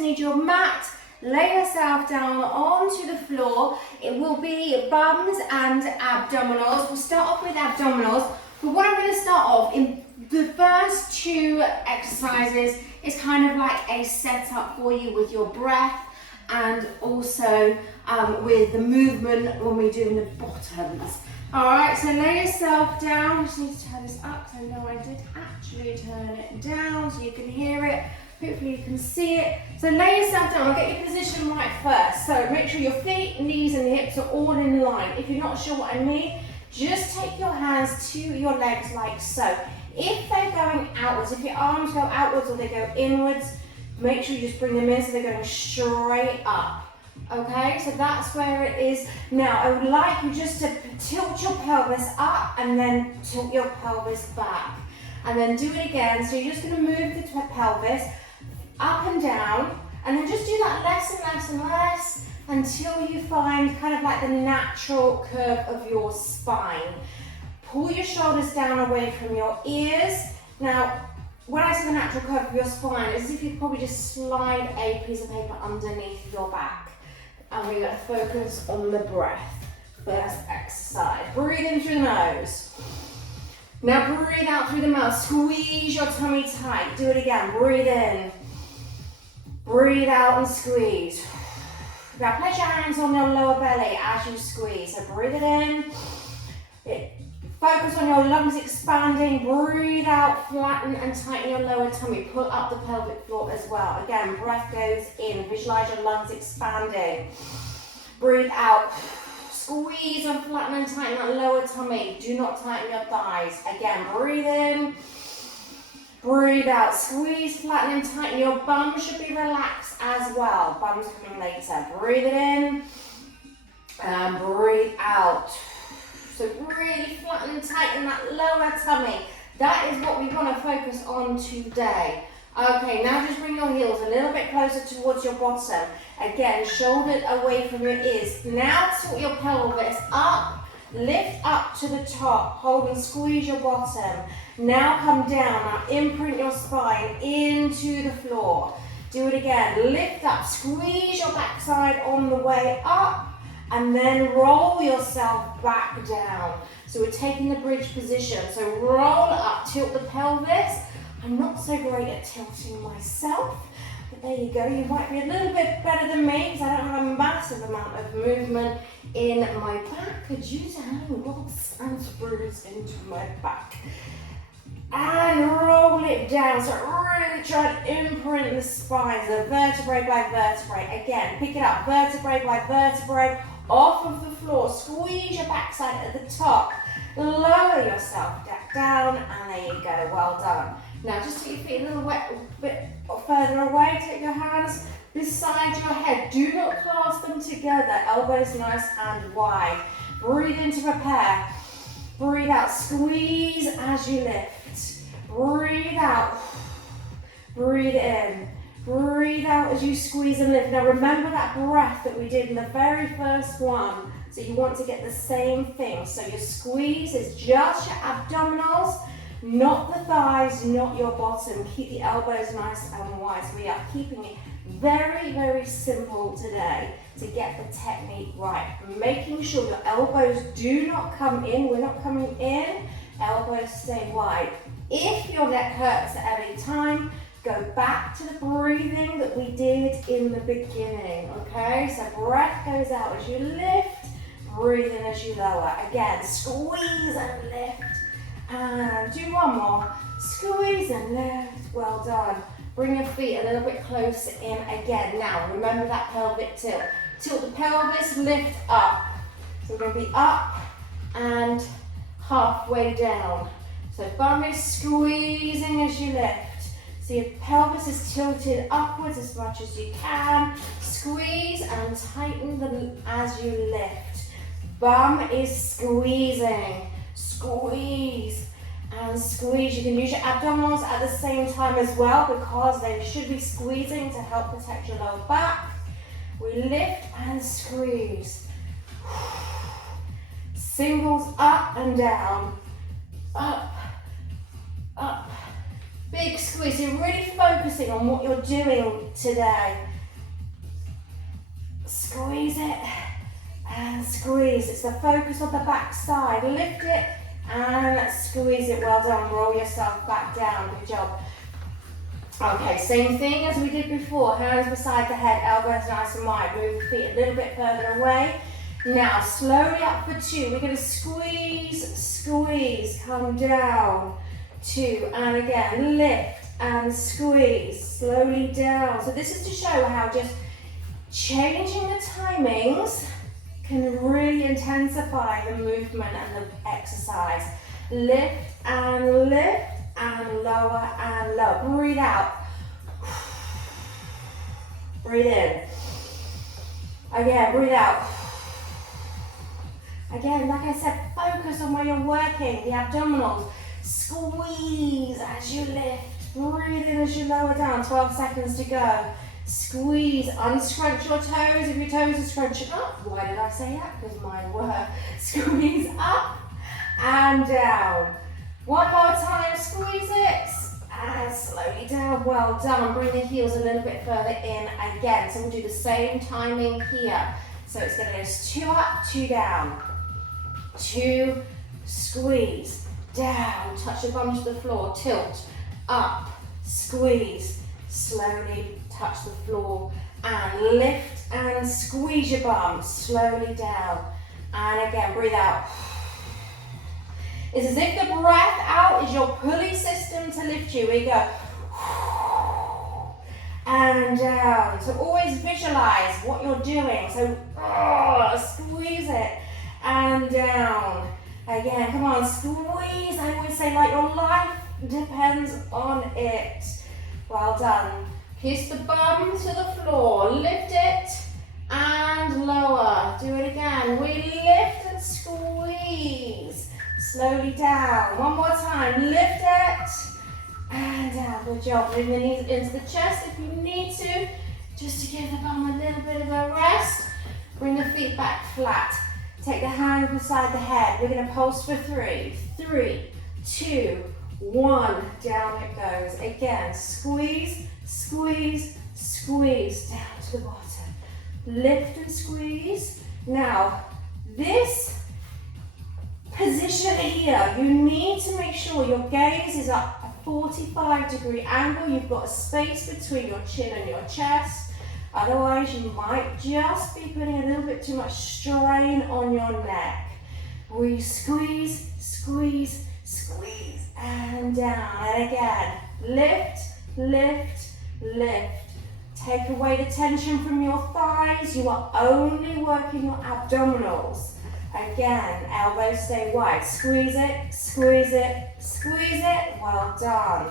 just need your mat. Lay yourself down onto the floor. It will be bums and abdominals. We'll start off with abdominals. But what I'm going to start off in the first two exercises is kind of like a setup for you with your breath and also with the movement when we're doing the bottoms. Alright, so lay yourself down. I just need to turn this up because I know I did actually turn it down so you can hear it. Hopefully you can see it. So lay yourself down. I'll get your position right first. So make sure your feet, knees and hips are all in line. If you're not sure what I mean, just take your hands to your legs like so. If they're going outwards, if your arms go outwards or they go inwards, make sure you just bring them in so they're going straight up. Okay, so that's where it is. Now, I would like you just to tilt your pelvis up and then tilt your pelvis back. And then do it again. So you're just going to move the pelvis up and down, and then just do that less and less and less until you find kind of like the natural curve of your spine. Pull your shoulders down away from your ears. Now, when I say the natural curve of your spine, it's as if you probably just slide a piece of paper underneath your back. And we're going to focus on the breath. First exercise. Breathe in through the nose. Now breathe out through the mouth. Squeeze your tummy tight. Do it again. Breathe in. Breathe out and squeeze. Now place your hands on your lower belly as you squeeze. So breathe it in. Focus on your lungs expanding. Breathe out, flatten and tighten your lower tummy. Pull up the pelvic floor as well. Again, breath goes in. Visualize your lungs expanding. Breathe out. Squeeze and flatten and tighten that lower tummy. Do not tighten your thighs. Again, breathe in. Breathe out. Squeeze, flatten and tighten. Your bum should be relaxed as well. Bum's coming later. Breathe it in. And breathe out. So really flatten and tighten that lower tummy. That is what we want to focus on today. Okay, now just bring your heels a little bit closer towards your bottom. Again, shoulders away from your ears. Now tilt your pelvis up, lift up to the top, hold and squeeze your bottom. Now come down, now imprint your spine into the floor. Do it again, lift up, squeeze your backside on the way up, and then roll yourself back down. So we're taking the bridge position. So roll up, tilt the pelvis. I'm not so great at tilting myself, but there you go. You might be a little bit better than me because I don't have a massive amount of movement in my back due to having rods and screws into my back. And roll it down. So really try and imprint the spine, so vertebrae by vertebrae. Again, pick it up, vertebrae by vertebrae, off of the floor. Squeeze your backside at the top. Lower yourself back down, and there you go. Well done. Now just take your feet a little bit further away. Take your hands beside your head. Do not clasp them together. Elbows nice and wide. Breathe in to prepare. Breathe out. Squeeze as you lift. Breathe out. Breathe in. Breathe out as you squeeze and lift. Now remember that breath that we did in the very first one. So you want to get the same thing. So your squeeze is just your abdominals, not the thighs, not your bottom. Keep the elbows nice and wide. So we are keeping it very, very simple today to get the technique right. Making sure your elbows do not come in. We're not coming in. Elbows stay wide. If your neck hurts at any time, go back to the breathing that we did in the beginning, okay? So breath goes out as you lift, breathe in as you lower. Again, squeeze and lift. And do one more. Squeeze and lift. Well done. Bring your feet a little bit closer in again. Now, remember that pelvic tilt. Tilt the pelvis, lift up. So we're going to be up and halfway down. So bum is squeezing as you lift. So your pelvis is tilted upwards as much as you can. Squeeze and tighten them as you lift. Bum is squeezing. Squeeze and squeeze. You can use your abdominals at the same time as well because they should be squeezing to help protect your lower back. We lift and squeeze. Singles up and down. Up, up. Big squeeze. You're really focusing on what you're doing today. squeeze it, and squeeze. It's the focus on the back side. Lift it and squeeze it. Well done. Roll yourself back down. Good job. Okay, same thing as we did before. Hands beside the head, elbows nice and wide. Move the feet a little bit further away. Now, slowly up for 2. We're going to squeeze, squeeze, come down. 2, and again, lift and squeeze, slowly down. So this is to show how just changing the timings can really intensify the movement and the exercise. Lift and lift. And lower and lower. Breathe out. Breathe in. Again, breathe out. Again, like I said, focus on where you're working. The abdominals. Squeeze as you lift. Breathe in as you lower down. 12 seconds to go. Squeeze. Unscrunch your toes if your toes are scrunching up. Why did I say that? Because mine were. Squeeze up and down. One more time, squeeze it, and slowly down, well done. Bring the heels a little bit further in again. So we'll do the same timing here. So it's going to go 2 up, 2 down, 2, squeeze, down, touch your bum to the floor, tilt, up, squeeze, slowly touch the floor, and lift and squeeze your bum, slowly down, and again, breathe out. It's as if the breath out is your pulley system to lift you. We go and down. So always visualize what you're doing. So squeeze it and down. Again, come on, squeeze. I always say like your life depends on it. Well done. Kiss the bum to the floor. Lift it and lower. Do it again. We lift and squeeze. Slowly down. One more time. Lift it and down. Good job. Bring the knees into the chest if you need to, just to give the bum a little bit of a rest. Bring the feet back flat. Take the hand beside the head. We're going to pulse for 3. 3, 2, 1. Down it goes. Again, squeeze, squeeze, squeeze down to the bottom. Lift and squeeze. Now, this position here, you need to make sure your gaze is up a 45-degree angle. You've got a space between your chin and your chest. Otherwise, you might just be putting a little bit too much strain on your neck. We squeeze, squeeze, squeeze, and down. And again, lift, lift, lift. Take away the tension from your thighs. You are only working your abdominals. Again, elbows stay wide. Squeeze it, squeeze it, squeeze it. Well done.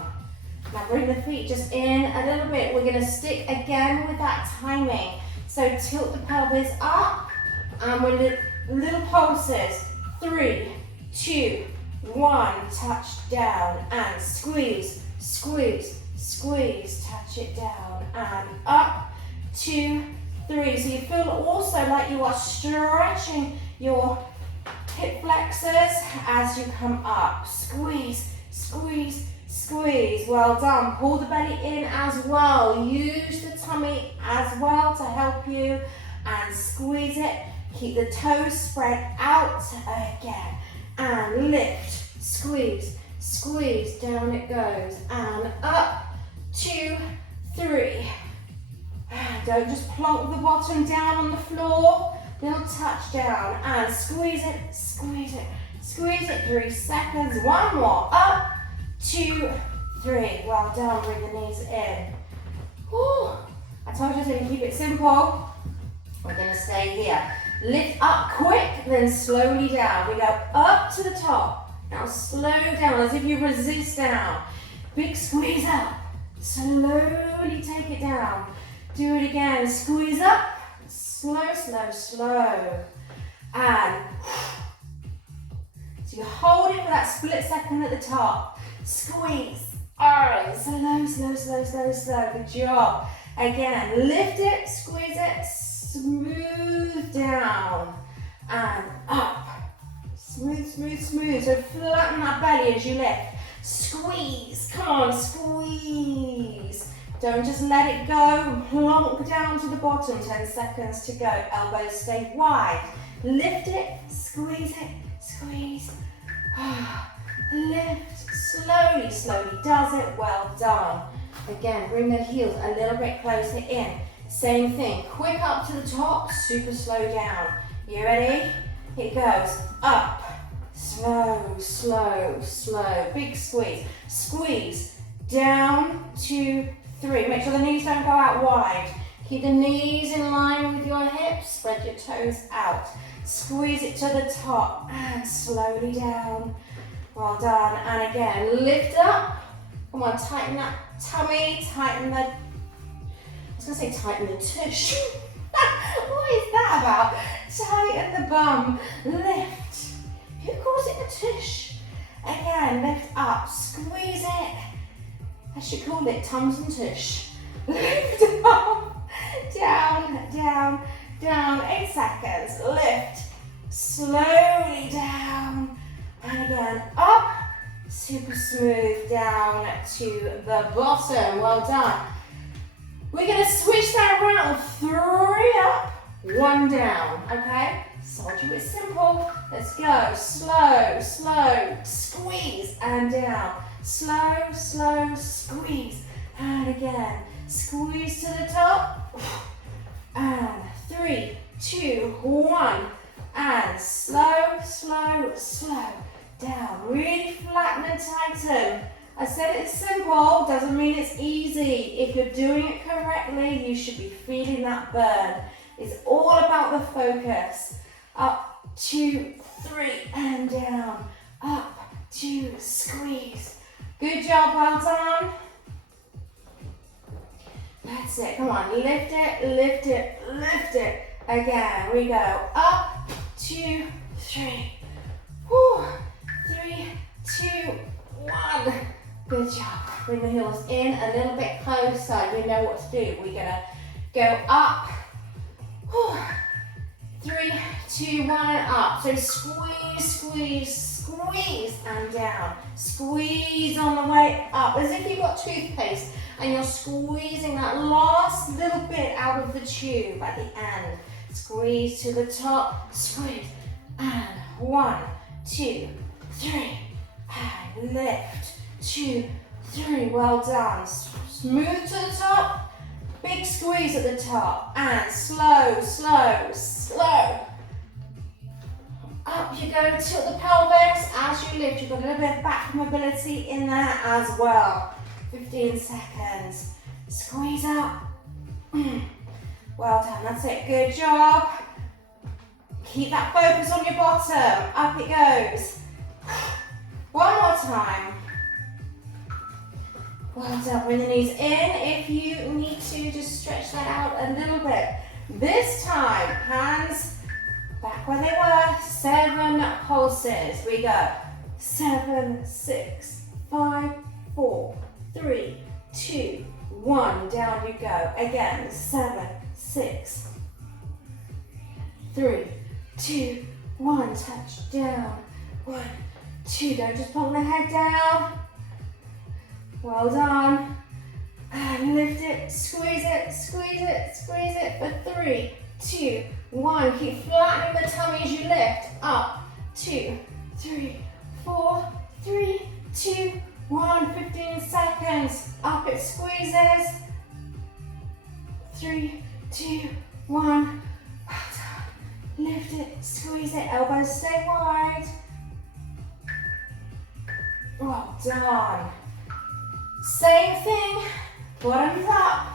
Now bring the feet just in a little bit. We're going to stick again with that timing. So tilt the pelvis up and with little pulses. 3, 2, 1. Touch down and squeeze, squeeze, squeeze. Touch it down and up. 2, 3. So you feel also like you are stretching your hip flexors as you come up. Squeeze, squeeze, squeeze. Well done. Pull the belly in as well. Use the tummy as well to help you. And squeeze it. Keep the toes spread out again. And lift, squeeze, squeeze. Down it goes. And up. 2, 3. Don't just plonk the bottom down on the floor. Little touch down and squeeze it, squeeze it, squeeze it. 3 seconds. One more. Up, 2, 3. Well done. Bring the knees in. Whew. I told you I was going to keep it simple. We're going to stay here. Lift up quick, then slowly down. We go up to the top. Now slow down as if you resist down. Big squeeze up. Slowly take it down. Do it again. Squeeze up. Slow, slow, slow. And so you hold it for that split second at the top. Squeeze. Alright, slow, slow, slow, slow, slow. Good job. Again, lift it, squeeze it, smooth down and up. Smooth, smooth, smooth. So flatten that belly as you lift. Squeeze. Come on, squeeze. Don't just let it go. Plonk down to the bottom. 10 seconds to go. Elbows stay wide. Lift it, squeeze it, squeeze. Lift, slowly, slowly does it. Well done. Again, bring the heels a little bit closer in. Same thing, quick up to the top, super slow down. You ready? It goes up, slow, slow, slow. Big squeeze. Squeeze, down, 2, 3. Make sure the knees don't go out wide. Keep the knees in line with your hips. Spread your toes out. Squeeze it to the top and slowly down. Well done. And again, lift up. Come on, tighten that tummy, tighten the, I was going to say tighten the tush. What is that about? Tighten the bum, lift. Who calls it a tush? Again, lift up, squeeze it. I should call it tums and tush. Lift up, down, down, down. 8 seconds, lift, slowly down. And again, up. Super smooth down to the bottom. Well done. We're going to switch that around. 3 up, 1 down. Okay? Told you it's simple. Let's go. Slow, slow, squeeze and down. Slow, slow, squeeze. And again, squeeze to the top. And 3, 2, 1. And slow, slow, slow. Down, really flatten and tighten. I said it's simple, doesn't mean it's easy. If you're doing it correctly, you should be feeling that burn. It's all about the focus. Up, 2, 3, and down. Up, 2, squeeze. Good job, well done. That's it, come on, lift it, lift it, lift it. Again, we go up, 2, 3. Whew. 3, 2, 1. Good job. Bring the heels in a little bit closer. You know what to do. We're gonna go up. 3, 2, 1, and up. So squeeze, squeeze, squeeze, and down. Squeeze on the way up, as if you've got toothpaste and you're squeezing that last little bit out of the tube at the end. Squeeze to the top, squeeze, and 1, 2, 3, and lift, 2, 3, well done. Smooth to the top, big squeeze at the top, and slow, slow, slow. Up you go, tilt the pelvis as you lift. You've got a little bit of back mobility in there as well. 15 seconds. Squeeze up. Well done, that's it, good job. Keep that focus on your bottom. Up it goes. One more time. Well done, bring the knees in. If you need to, just stretch that out a little bit. This time, hands back where they were. 7 pulses. We go. 7, 6, 5, 4, 3, 2, 1. Down you go. Again, 7, 6, 3, 2, 1. Touch down. 1, 2. Don't just pull the head down. Well done. And lift it, squeeze it, squeeze it, squeeze it for 3, 2, 1. Keep flattening the tummy as you lift. Up, 2, 3, 4, 3, 2, 1. 15 seconds. Up it squeezes. 3, 2, 1. Well done. Lift it, squeeze it, elbows stay wide. Well done. Same thing, bottoms up,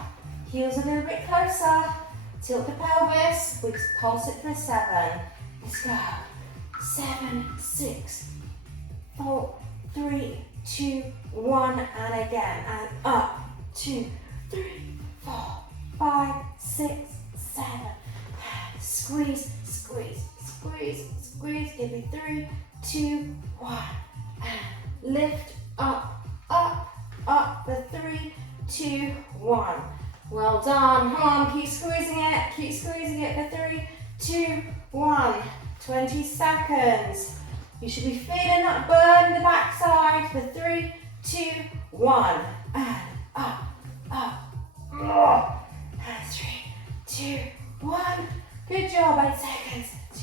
heels a little bit closer, tilt the pelvis, we pulse it for 7. Let's go. 7, 6, 4, 3, 2, 1, and again, and up, 2, 3, 4, 5, 6, 7. Squeeze, squeeze, squeeze, squeeze. Give me 3, 2, 1, and lift up, up, up for 3, 2, 1. Well done. Come on, keep squeezing it for 3, 2, 1. 20 seconds. You should be feeling that burn in the backside for 3, 2, 1. And up, up, 4, and 3, 2, 1. Good job, 8 seconds. 2,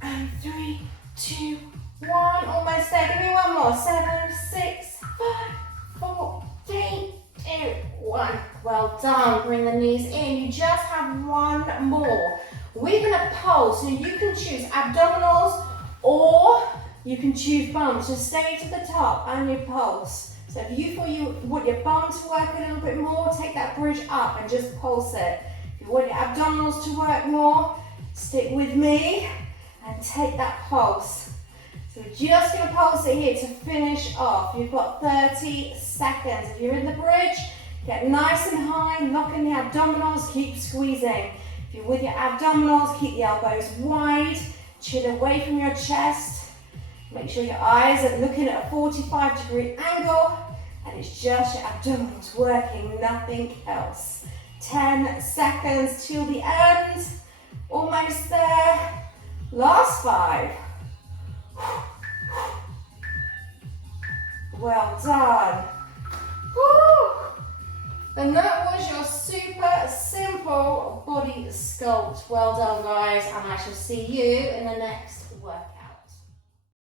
and 3, 2, 1. Almost there. Give me one more. 7, 6, 5, 4, 3, 2, 1. Well done. Bring the knees in. You just have one more. We're going to pulse. So you can choose abdominals or you can choose bums. Just stay to the top and you pulse. So if you feel you want your bums to work a little bit more, take that bridge up and just pulse it. If you want your abdominals to work more, stick with me and take that pulse. So we're just going to pulse it here to finish off. You've got 30 seconds. If you're in the bridge, get nice and high, lock in the abdominals, keep squeezing. If you're with your abdominals, keep the elbows wide, chin away from your chest. Make sure your eyes are looking at a 45-degree angle, and it's just your abdominals working, nothing else. 10 seconds till the end. Almost there. Last 5. Well done. Woo. And that was your super simple body sculpt. Well done, guys, and I shall see you in the next workout.